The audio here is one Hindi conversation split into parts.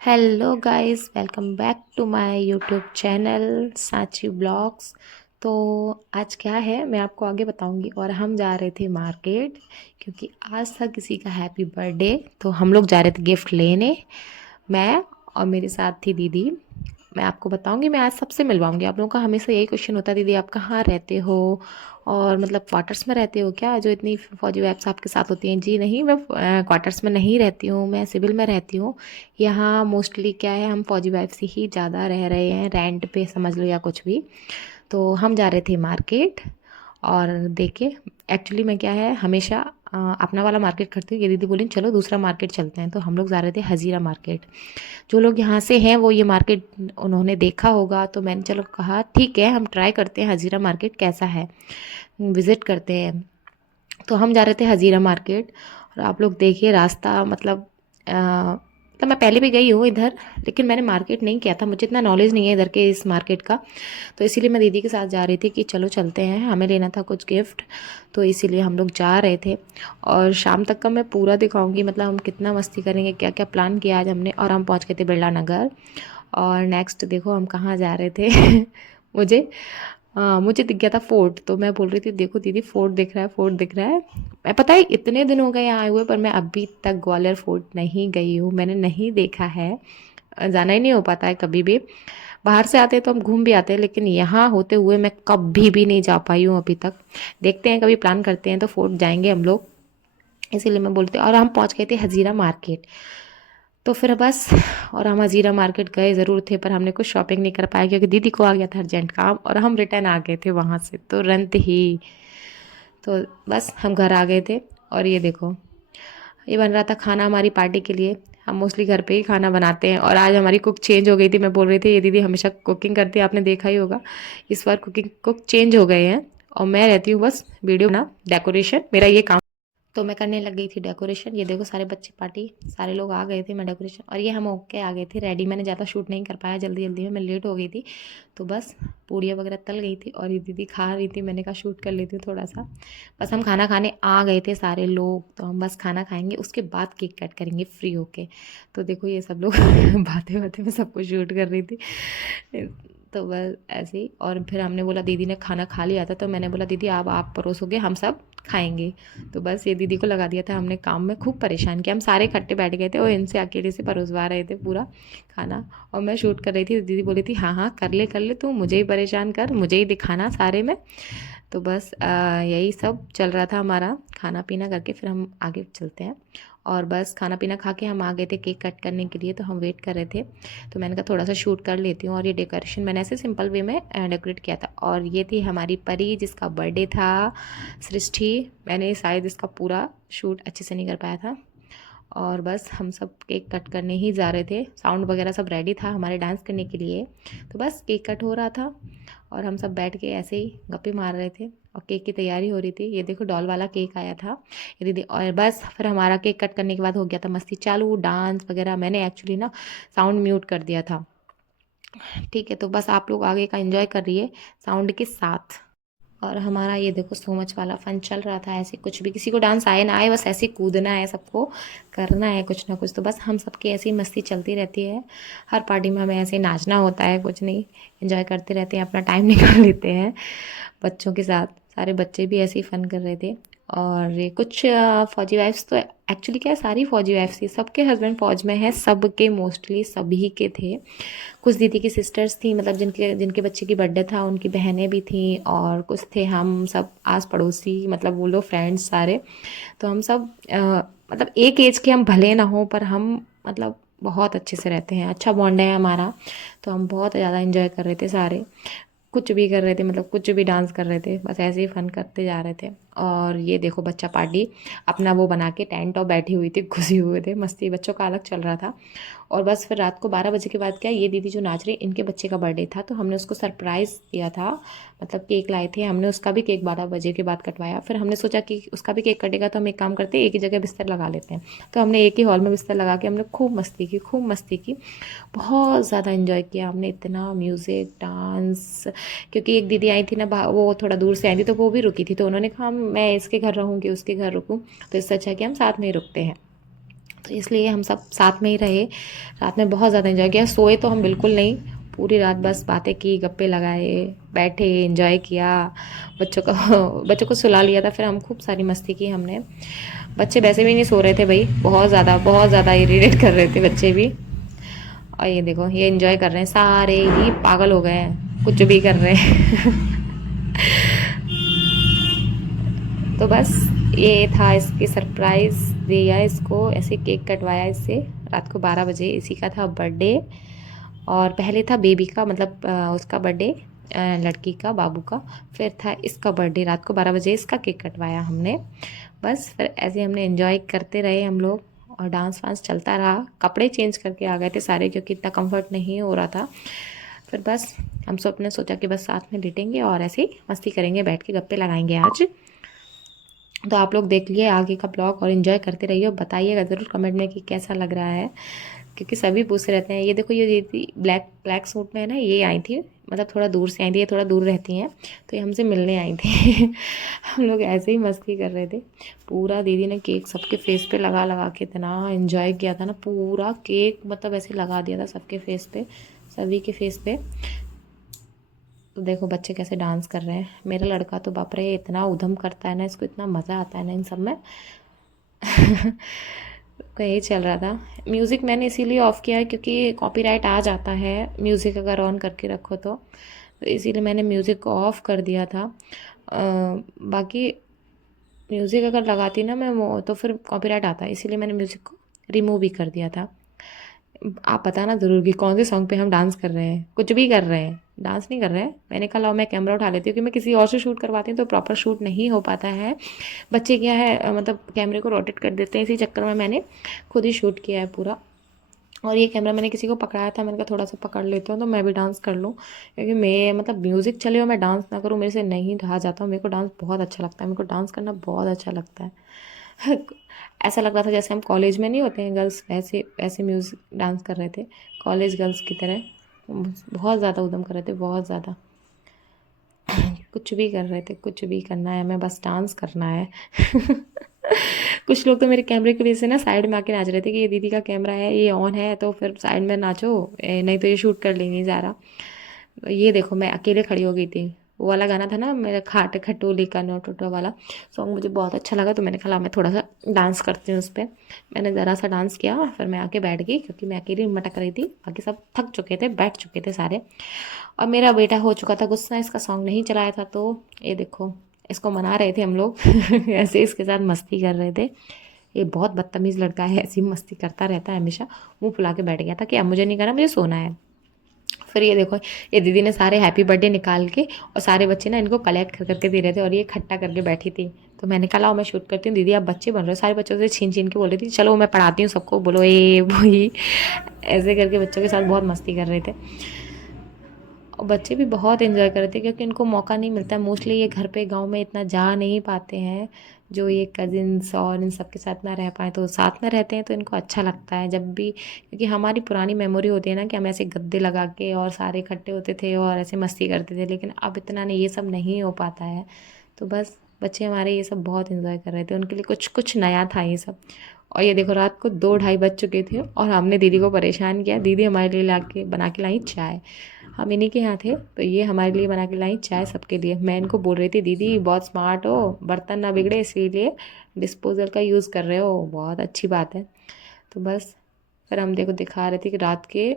Hello guys, welcome back to my YouTube channel Sanchi blogs. तो आज क्या है मैं आपको आगे बताऊंगी। और हम जा रहे थे मार्केट क्योंकि आज था किसी का हैप्पी बर्थडे। तो हम लोग जा रहे थे गिफ्ट लेने, मैं और मेरे साथ थी दीदी। मैं आपको बताऊंगी, मैं आज सबसे मिलवाऊंगी। आप लोगों का हमेशा यही क्वेश्चन होता है, दीदी आप कहाँ रहते हो और मतलब क्वार्टर्स में रहते हो क्या, जो इतनी फौजी वाइफ्स आपके साथ होती हैं। जी नहीं, मैं क्वार्टर्स में नहीं रहती हूँ, मैं सिविल में रहती हूँ। यहाँ मोस्टली क्या है, हम फौजी वाइफ से ही ज़्यादा रह रहे हैं, रेंट पे समझ लो या कुछ भी। तो हम जा रहे थे मार्केट और देखे। एक्चुअली मैं क्या है हमेशा अपना वाला मार्केट करती हूँ। ये दीदी बोली चलो दूसरा मार्केट चलते हैं, तो हम लोग जा रहे थे हजीरा मार्केट। जो लोग यहाँ से हैं वो ये मार्केट उन्होंने देखा होगा, तो मैंने चलो कहा ठीक है हम ट्राई करते हैं हजीरा मार्केट कैसा है, विज़िट करते हैं। तो हम जा रहे थे हजीरा मार्केट। और आप लोग देखिए रास्ता मतलब मैं पहले भी गई हूँ इधर, लेकिन मैंने मार्केट नहीं किया था, मुझे इतना नॉलेज नहीं है इधर के इस मार्केट का। तो इसीलिए मैं दीदी के साथ जा रही थी कि चलो चलते हैं, हमें लेना था कुछ गिफ्ट। तो इसीलिए हम लोग जा रहे थे। और शाम तक का मैं पूरा दिखाऊंगी, मतलब हम कितना मस्ती करेंगे, क्या क्या प्लान किया आज हमने। और हम पहुँच गए थे बिरला नगर। और नेक्स्ट देखो हम कहाँ जा रहे थे मुझे मुझे दिख गया था फोर्ट। तो मैं बोल रही थी देखो दीदी फोर्ट दिख रहा है, फोर्ट दिख रहा है। मैं पता है इतने दिन हो गए यहाँ आए हुए, पर मैं अभी तक ग्वालियर फोर्ट नहीं गई हूँ, मैंने नहीं देखा है। जाना ही नहीं हो पाता है कभी भी। बाहर से आते हैं तो हम घूम भी आते हैं, लेकिन यहाँ होते हुए मैं कभी भी नहीं जा पाई हूँ अभी तक। देखते हैं कभी प्लान करते हैं तो फोर्ट जाएंगे हम लोग। इसीलिए मैं बोलती और हम पहुँच गए थे हजीरा मार्केट। तो फिर बस, और हम हजीरा मार्केट गए ज़रूर थे, पर हमने कुछ शॉपिंग नहीं कर पाए क्योंकि दीदी को आ गया था अर्जेंट काम और हम रिटर्न आ गए थे वहाँ से तुरंत ही। तो बस हम घर आ गए थे। और ये देखो ये बन रहा था खाना हमारी पार्टी के लिए। हम मोस्टली घर पे ही खाना बनाते हैं, और आज हमारी कुक चेंज हो गई थी। मैं बोल रही थी ये दीदी हमेशा कुकिंग करती है, आपने देखा ही होगा। इस बार कुक चेंज हो गए हैं और मैं रहती हूँ बस वीडियो बना, डेकोरेशन मेरा ये काम। तो मैं करने लग गई थी डेकोरेशन। ये देखो सारे बच्चे पार्टी, सारे लोग आ गए थे, मैं डेकोरेशन और ये हम होके आ गए थे रेडी। मैंने ज़्यादा शूट नहीं कर पाया, जल्दी जल्दी में मैं लेट हो गई थी। तो बस पूड़ियाँ वगैरह तल गई थी और ये दीदी खा रही थी, मैंने कहा शूट कर लेती हूँ थोड़ा सा। बस हम खाना खाने आ गए थे सारे लोग, तो हम बस खाना खाएंगे उसके बाद केक कट करेंगे फ्री होके। तो देखो ये सब लोग बातें बातें में सबको शूट कर रही थी। तो बस ऐसे ही। और फिर हमने बोला, दीदी ने खाना खा लिया था तो मैंने बोला दीदी अब आप परोसोगे, हम सब खाएंगे। तो बस ये दीदी को लगा दिया था हमने काम में, खूब परेशान किया। हम सारे इकट्ठे बैठ गए थे और इनसे अकेले से परोसवा रहे थे पूरा खाना। और मैं शूट कर रही थी, तो दीदी बोली थी हाँ हाँ कर ले तू, मुझे ही परेशान कर, मुझे ही दिखाना सारे में। तो बस यही सब चल रहा था हमारा, खाना पीना करके फिर हम आगे चलते हैं। और बस खाना पीना खा के हम आ गए थे केक कट करने के लिए, तो हम वेट कर रहे थे। तो मैंने कहा थोड़ा सा शूट कर लेती हूँ। और ये डेकोरेशन मैंने ऐसे सिंपल वे में डेकोरेट किया था। और ये थी हमारी परी जिसका बर्थडे था, सृष्टि। मैंने शायद इसका पूरा शूट अच्छे से नहीं कर पाया था। और बस हम सब केक कट करने ही जा रहे थे, साउंड वगैरह सब रेडी था हमारे डांस करने के लिए। तो बस केक कट हो रहा था और हम सब बैठ के ऐसे ही गप्पे मार रहे थे और केक की तैयारी हो रही थी। ये देखो डॉल वाला केक आया था ये दीदी। और बस फिर हमारा केक कट करने के बाद हो गया था मस्ती चालू, डांस वगैरह। मैंने एक्चुअली ना साउंड म्यूट कर दिया था। ठीक है, तो बस आप लोग आगे का एंजॉय कर रही है साउंड के साथ। और हमारा ये देखो सो मच वाला फन चल रहा था। ऐसे कुछ भी, किसी को डांस आए ना आए, बस ऐसे ही कूदना है, सबको करना है कुछ ना कुछ। तो बस हम सबकी ऐसी ही मस्ती चलती रहती है। हर पार्टी में हमें ऐसे ही नाचना होता है, कुछ नहीं, एंजॉय करते रहते हैं, अपना टाइम निकाल लेते हैं बच्चों के साथ। सारे बच्चे भी ऐसे ही फन कर रहे थे। और ये कुछ फौजी वाइफ्स तो एक्चुअली क्या है, सारी फौजी वाइफ्स थी, सबके हस्बैंड फौज में है, सबके मोस्टली सभी के थे। कुछ दीदी की सिस्टर्स थी, मतलब जिनके जिनके बच्चे की बर्थडे था उनकी बहनें भी थीं। और कुछ थे हम सब आस पड़ोसी, मतलब वो लोग फ्रेंड्स सारे। तो हम सब मतलब एक एज के हम भले ना हो, पर हम मतलब बहुत अच्छे से रहते हैं, अच्छा बॉन्ड है हमारा। तो हम बहुत ज़्यादा इन्जॉय कर रहे थे सारे, कुछ भी कर रहे थे, मतलब कुछ भी डांस कर रहे थे, बस ऐसे ही फन करते जा रहे थे। और ये देखो बच्चा पार्टी अपना वो बना के टेंट और बैठी हुई थी, घुसी हुए थे, मस्ती बच्चों का अलग चल रहा था। और बस फिर रात को 12 बजे के बाद क्या, ये दीदी जो नाच रही इनके बच्चे का बर्थडे था, तो हमने उसको सरप्राइज़ दिया था। मतलब केक लाए थे, हमने उसका भी केक 12 बजे के बाद कटवाया। फिर हमने सोचा कि उसका भी केक कटेगा तो हम एक काम करते हैं, एक ही जगह बिस्तर लगा लेते हैं। तो हमने एक ही हॉल में बिस्तर लगा के हमने खूब मस्ती की, खूब मस्ती की, बहुत ज़्यादा इन्जॉय किया हमने। इतना म्यूज़िक डांस, क्योंकि एक दीदी आई थी ना, वो थोड़ा दूर से आई थी, तो वो भी रुकी थी। तो उन्होंने कहा मैं इसके घर रहूँगी उसके घर रुकूँ, तो इससे अच्छा कि हम साथ में ही रुकते हैं। तो इसलिए हम सब साथ में ही रहे। रात में बहुत ज़्यादा एंजॉय किया। सोए तो हम बिल्कुल नहीं, पूरी रात बस बातें की, गप्पे लगाए, बैठे, एंजॉय किया। बच्चों को बच्चों को सुला लिया था, फिर हम खूब सारी मस्ती की हमने। बच्चे वैसे भी नहीं सो रहे थे भाई, बहुत ज़्यादा इरिटेट कर रहे थे बच्चे भी। और ये देखो, ये एंजॉय कर रहे हैं, सारे ही पागल हो गए हैं, कुछ भी कर रहे हैं। तो बस ये था, इसकी सरप्राइज़ दिया इसको, ऐसे केक कटवाया इससे रात को 12 बजे। इसी का था बर्थडे, और पहले था बेबी का, मतलब उसका बर्थडे, लड़की का, बाबू का। फिर था इसका बर्थडे, रात को 12 बजे इसका केक कटवाया हमने। बस फिर ऐसे हमने एंजॉय करते रहे हम लोग, और डांस वांस चलता रहा। कपड़े चेंज करके आ गए थे सारे, क्योंकि इतना कंफर्ट नहीं हो रहा था। फिर बस हम सब ने सोचा कि बस साथ में लेटेंगे और ऐसे ही मस्ती करेंगे, बैठ के गप्पे लगाएंगे आज। तो आप लोग देख लिए आगे का ब्लॉग और इन्जॉय करते रहिए, और बताइएगा ज़रूर कमेंट में कि कैसा लग रहा है, क्योंकि सभी पूछ रहते हैं। ये देखो, ये दीदी ब्लैक ब्लैक सूट में है ना, ये आई थी, मतलब थोड़ा दूर से आई थी, ये थोड़ा दूर रहती हैं, तो ये हमसे मिलने आई थी। हम लोग ऐसे ही मस्ती कर रहे थे। पूरा दीदी ने केक सबके फेस पे लगा लगा के इतना एंजॉय किया था ना, पूरा केक मतलब ऐसे लगा दिया था सबके फेस पे, सभी के फेस पे। तो देखो बच्चे कैसे डांस कर रहे हैं। मेरा लड़का तो बाप रे इतना उधम करता है ना, इसको इतना मज़ा आता है ना इन सब में। तो यही चल रहा था। म्यूज़िक मैंने इसीलिए ऑफ़ किया है क्योंकि कॉपीराइट आ जाता है म्यूज़िक अगर ऑन करके रखो तो इसीलिए मैंने म्यूज़िक को ऑफ़ कर दिया था। बाकी म्यूज़िक अगर लगाती ना मैं वो, तो फिर कॉपीराइट आता है, इसीलिए मैंने म्यूज़िक को रिमूव भी कर दिया था। आप बताना ज़रूर कि कौन से सॉन्ग पे हम डांस कर रहे हैं, कुछ भी कर रहे हैं, डांस नहीं कर रहे हैं। मैंने कहा लाओ मैं कैमरा उठा लेती हूँ, कि मैं किसी और से शूट करवाती हूँ तो प्रॉपर शूट नहीं हो पाता है। बच्चे क्या है मतलब कैमरे को रोटेट कर देते हैं, इसी चक्कर में मैंने खुद ही शूट किया है पूरा। और ये कैमरा मैंने किसी को पकड़ाया था, मैंने कहा थोड़ा सा पकड़ लेती हूँ तो मैं भी डांस कर लूँ, क्योंकि मैं मतलब म्यूज़िक चले और मैं डांस ना करूँ, मेरे से नहीं रहा जाता। मेरे को डांस बहुत अच्छा लगता है, मेरे को डांस करना बहुत अच्छा लगता है। ऐसा लग रहा था जैसे हम कॉलेज में नहीं होते हैं गर्ल्स, वैसे वैसे म्यूज़िक डांस कर रहे थे, कॉलेज गर्ल्स की तरह। बहुत ज़्यादा उधम कर रहे थे, बहुत ज़्यादा। कुछ भी कर रहे थे, कुछ भी करना है, हमें बस डांस करना है। कुछ लोग तो मेरे कैमरे की वजह से ना साइड में आके नाच रहे थे कि ये दीदी का कैमरा है, ये ऑन है तो फिर साइड में नाचो, नहीं तो ये शूट कर लेंगी ज़रा। ये देखो मैं अकेले खड़ी हो गई थी। वो वाला गाना था ना मेरा, खाट खटोली का नोटोटो वाला सॉन्ग, मुझे बहुत अच्छा लगा, तो मैंने कहा मैं थोड़ा सा डांस करती हूँ उस पर। मैंने ज़रा सा डांस किया, फिर मैं आके बैठ गई, क्योंकि मैं अकेली मटक रही थी, बाकी सब थक चुके थे, बैठ चुके थे सारे। और मेरा बेटा हो चुका था गुस्सा, इसका सॉन्ग नहीं चलाया था, तो ये देखो इसको मना रहे थे हम लोग। ऐसे इसके साथ मस्ती कर रहे थे। ये बहुत बदतमीज़ लड़का है, ऐसी मस्ती करता रहता है हमेशा। मुंह फुला के बैठ गया था कि अब मुझे नहीं करना, मुझे सोना है। फिर ये देखो, ये दीदी ने सारे हैप्पी बर्थडे निकाल के, और सारे बच्चे ना इनको कलेक्ट कर करके दे रहे थे, और ये इकट्ठा करके बैठी थी। तो मैंने कहा लाओ मैं शूट करती हूँ, दीदी आप बच्चे बन रहे हो, सारे बच्चों से छीन छीन के बोल रही थी चलो मैं पढ़ाती हूँ सबको, बोलो ये वही। ऐसे करके बच्चों के साथ बहुत मस्ती कर रहे थे। और बच्चे भी बहुत एंजॉय कर रहे थे, क्योंकि इनको मौका नहीं मिलता है मोस्टली, ये घर पे गांव में इतना जा नहीं पाते हैं, जो ये कजिन्स और इन सब के साथ ना रह पाए, तो साथ में रहते हैं तो इनको अच्छा लगता है जब भी, क्योंकि हमारी पुरानी मेमोरी होती है ना कि हम ऐसे गद्दे लगा के और सारे इकट्ठे होते थे और ऐसे मस्ती करते थे, लेकिन अब इतना नहीं, ये सब नहीं हो पाता है। तो बस बच्चे हमारे ये सब बहुत इन्जॉय कर रहे थे, उनके लिए कुछ कुछ नया था ये सब। और ये देखो रात को 2 ढाई बज चुके थे, और हमने दीदी को परेशान किया। दीदी हमारे लिए ला के बना के लाई चाय, हम इन्हीं के यहाँ थे, तो ये हमारे लिए बना के लाई चाय सबके लिए। मैं इनको बोल रही थी दीदी बहुत स्मार्ट हो, बर्तन ना बिगड़े इसीलिए डिस्पोजल का यूज़ कर रहे हो, बहुत अच्छी बात है। तो बस फिर हम देखो दिखा रहे थे कि रात के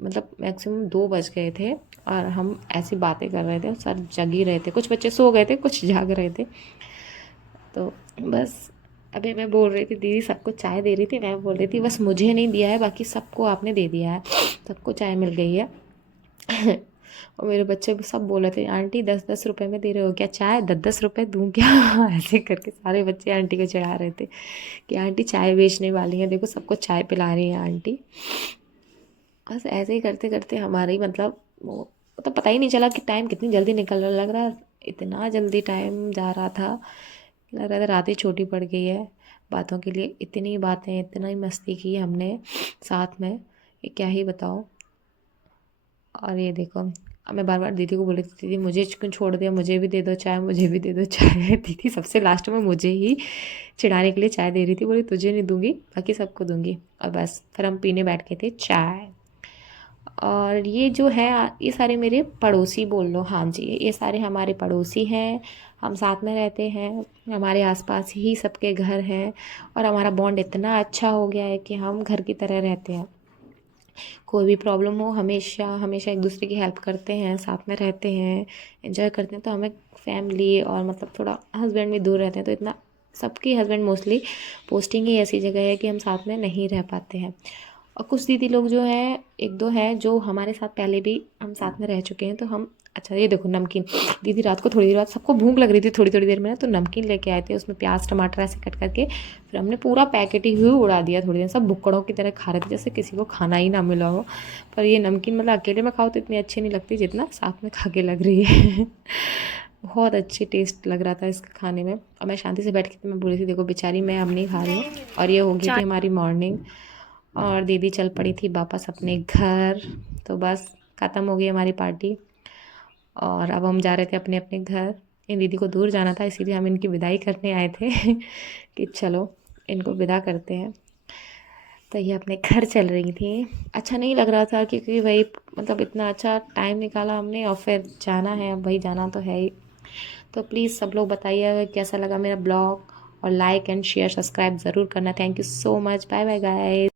मतलब मैक्सिमम 2 बज गए थे, और हम ऐसी बातें कर रहे थे, सर जग ही रहे थे, कुछ बच्चे सो गए थे, कुछ जाग रहे थे। तो बस अभी मैं बोल रही थी, दीदी सबको चाय दे रही थी, मैं बोल रही थी बस मुझे नहीं दिया है, बाकी सबको आपने दे दिया है, सबको चाय मिल गई है। और मेरे बच्चे भी सब बोल रहे थे आंटी 10-10 रुपए में दे रहे हो क्या चाय, 10-10 रुपए दूँ क्या? ऐसे करके सारे बच्चे आंटी को चिढ़ा रहे थे कि आंटी चाय बेचने वाली हैं, देखो सबको चाय पिला रही हैं आंटी। बस ऐसे ही करते करते हमारी मतलब वो मतलब पता ही नहीं चला कि टाइम कितनी जल्दी निकल रहा, लग रहा इतना जल्दी टाइम जा रहा था, लग रहा था रात ही छोटी पड़ गई है बातों के लिए। इतनी बातें, इतना ही मस्ती की हमने साथ में, ये क्या ही बताओ। और ये देखो मैं बार बार दीदी को बोल रही थी, दीदी मुझे क्यों छोड़ दिया, मुझे भी दे दो चाय, मुझे भी दे दो चाय। दीदी सबसे लास्ट में मुझे ही चिढ़ाने के लिए चाय दे रही थी, बोली तुझे नहीं दूंगी बाकी सबको दूंगी। और बस फिर हम पीने बैठ गए थे चाय। और ये जो है ये सारे मेरे पड़ोसी बोल लो, हाँ जी ये सारे हमारे पड़ोसी हैं। हम साथ में रहते हैं, हमारे आसपास ही सबके घर हैं और हमारा बॉन्ड इतना अच्छा हो गया है कि हम घर की तरह रहते हैं। कोई भी प्रॉब्लम हो हमेशा हमेशा एक दूसरे की हेल्प करते हैं, साथ में रहते हैं, एंजॉय करते हैं। तो हमें फैमिली और मतलब थोड़ा हस्बैंड भी दूर रहते हैं तो इतना, सबकी हस्बैंड मोस्टली पोस्टिंग ही ऐसी जगह है कि हम साथ में नहीं रह पाते हैं। और कुछ दीदी लोग जो हैं, एक दो हैं जो हमारे साथ पहले भी हम साथ में रह चुके हैं, तो हम, अच्छा ये देखो नमकीन। दीदी रात को थोड़ी देर बाद सबको भूख लग रही थी थोड़ी थोड़ी देर में ना, तो नमकीन लेके आए थे, उसमें प्याज टमाटर ऐसे कट करके फिर हमने पूरा पैकेट ही उड़ा दिया। थोड़ी देर सब भुक्कड़ों की तरह खा रहे थे जैसे किसी को खाना ही ना मिला हो। पर ये नमकीन मतलब अकेले में खाओ तो इतनी अच्छी नहीं लगती जितना साथ में खा के लग रही है। बहुत अच्छी टेस्ट लग रहा था इसका खाने में। और मैं शांति से बैठ के मैं बोली थी देखो बेचारी मैं अब नहीं खा रही हूँ। और ये हो गई थी हमारी मॉर्निंग, और दीदी चल पड़ी थी वापस अपने घर। तो बस ख़त्म हो गई हमारी पार्टी और अब हम जा रहे थे अपने अपने घर। इन दीदी को दूर जाना था इसीलिए हम इनकी विदाई करने आए थे कि चलो इनको विदा करते हैं। तो ये अपने घर चल रही थी। अच्छा नहीं लग रहा था क्योंकि भाई मतलब इतना अच्छा टाइम निकाला हमने और फिर जाना है, अब भाई जाना तो है ही। तो प्लीज़ सब लोग बताइएगा कैसा लगा मेरा ब्लॉग, और लाइक एंड शेयर सब्सक्राइब ज़रूर करना। Thank you so much, bye bye guys.